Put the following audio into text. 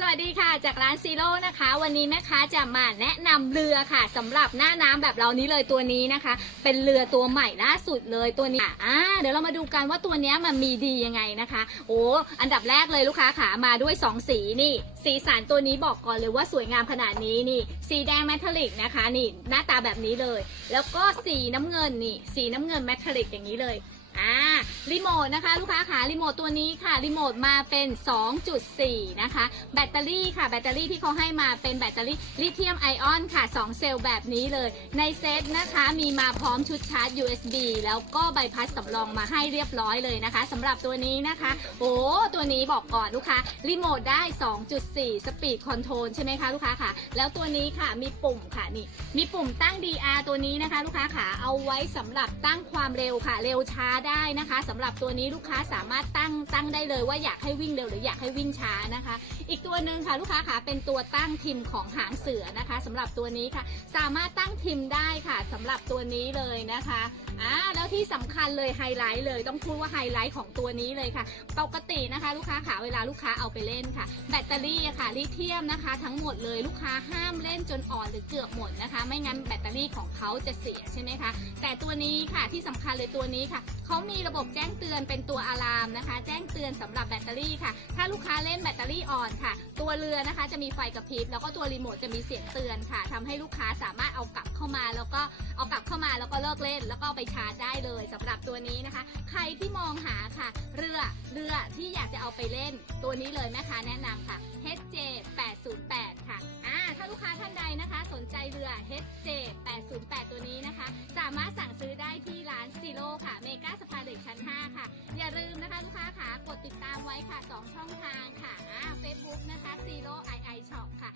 สวัสดีค่ะ จากร้านซีโร่นะคะ วันนี้แม่ค้าจะมาแนะนำเรือค่ะสำหรับหน้าน้ำแบบเรานี้เลยตัวนี้นะคะ เป็นเรือตัวใหม่ล่าสุดเลยตัวนี้อ่าเดี๋ยวเรามาดูกันว่าตัวนี้มันมีดียังไงนะคะ โอ้อันดับแรกเลยลูกค้าขามาด้วย 2 สีนี่ สีสันตัวนี้บอกก่อนเลยว่าสวยงามขนาดนี้นี่ สีแดงแมทัลลิกนะคะนี่หน้าตาแบบนี้เลย แล้วก็สีน้ำเงินนี่ สีน้ำเงินแมทัลลิกอย่างนี้เลยอ่ารีโมทนะคะ ลูกค้าขารีโมทตัวนี้ค่ะรีโมทมาเป็น 2.4 นะคะ แบตเตอรี่ค่ะ แบตเตอรี่ที่เขาให้มาเป็นแบตเตอรี่ลิเธียมไอออนค่ะ 2 เซลล์แบบนี้เลย ในเซตนะคะมีมาพร้อมชุดชาร์จ USB แล้วก็ใบพัดสำรองมาให้เรียบร้อยเลยนะคะสำหรับตัวนี้นะคะ โอ้ตัวนี้บอกก่อนลูกค้ารีโมทได้ 2.4 สปีดคอนโทรลใช่ไหมคะลูกค้าค่ะ แล้วตัวนี้ค่ะมีปุ่มค่ะนี่มีปุ่มตั้ง DR ตัวนี้นะคะ ลูกค้าขาเอาไว้สำหรับตั้งความเร็วค่ะ เร็วช้าได้นะคะสำหรับตัวนี้ลูกค้าสามารถตั้งตั้งได้เลยว่าอยากให้วิ่งเร็วหรืออยากให้วิ่งช้านะคะ อีกตัวหนึ่งค่ะลูกค้าขาเป็นตัวตั้งทิมของหางเสือนะคะสำหรับตัวนี้ค่ะ สามารถตั้งทิมได้ค่ะสำหรับตัวนี้เลยนะคะอ่าแล้วที่สำคัญเลยไฮไลท์เลยต้องพูดว่าไฮไลท์ของตัวนี้เลยค่ะ ปกตินะคะ ลูกค้าขาเวลาลูกค้าเอาไปเล่นค่ะ แบตเตอรี่ค่ะลิเธียมนะคะ ทั้งหมดเลยลูกค้าห้ามเล่นจนอ่อนหรือเกือบหมดนะคะ ไม่งั้นแบตเตอรี่ของเขาจะเสียใช่ไหมคะ แต่ตัวนี้ค่ะที่สำคัญเลยตัวนี้ค่ะ เขามีระบบแจ้งเตือนเป็นตัวอะลามนะคะ แจ้งเตือนสำหรับแบตเตอรี่ค่ะ ถ้าลูกค้าเล่นแบตเตอรี่อ่อนค่ะ ตัวเรือนะคะจะมีไฟกระพริบแล้วก็ตัวรีโมทจะมีเสียงเตือนค่ะทำให้ลูกค้าสามารถเอากลับเข้ามา แล้วก็เอากลับเข้ามาแล้วก็เลิกเล่น แล้วก็ไปชาร์จได้เลยสำหรับตัวนี้นะคะ ใครที่มองหาค่ะ เรือเรือที่อยากจะเอาไปเล่น ตัวนี้เลยแม่ค้าแนะนำค่ะ HJ 808ค่ะอ่าถ้าลูกค้าท่านใดนะคะ สนใจเรือ HJ 808ตัวนี้นะคะ สามารถสั่งซื้อได้ที่ร้านซีโร่ค่ะเมกาสภาเด็กชั้น 5 ค่ะ อย่าลืมนะคะลูกค้าค่ะกดติดตามไว้ค่ะ 2 ช่องทางค่ะอ่า Facebook นะคะ Zero II Shop ค่ะ